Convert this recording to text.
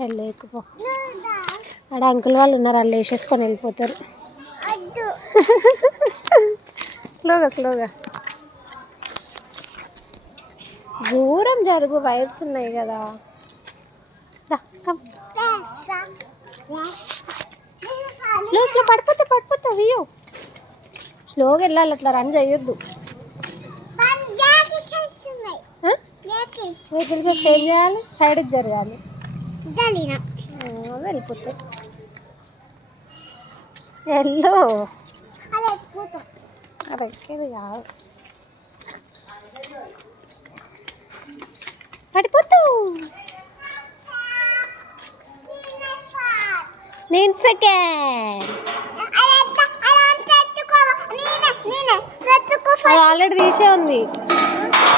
వెళ్ళు ఎక్కుపో. ఆడ అంకుల్ వాళ్ళు ఉన్నారు, వాళ్ళు వేసేసుకొని వెళ్ళిపోతారు. స్లోగా స్లోగా దూరం జరుగు, వైర్స్ ఉన్నాయి కదా. స్లో స్లో పడిపోతా వ్యూ. స్లోగా వెళ్ళాలి, అట్లా రన్ చేయొద్దు. వెహికల్స్ వస్తే ఏం చేయాలి? సైడ్కి జరగాలి, వెళ్ళిపోతాయి. వెళ్ళు, అది ఎక్కేది కాదు, పడిపోతూ. నేను సెకండ్. అది ఆల్రెడీ తీసే ఉంది.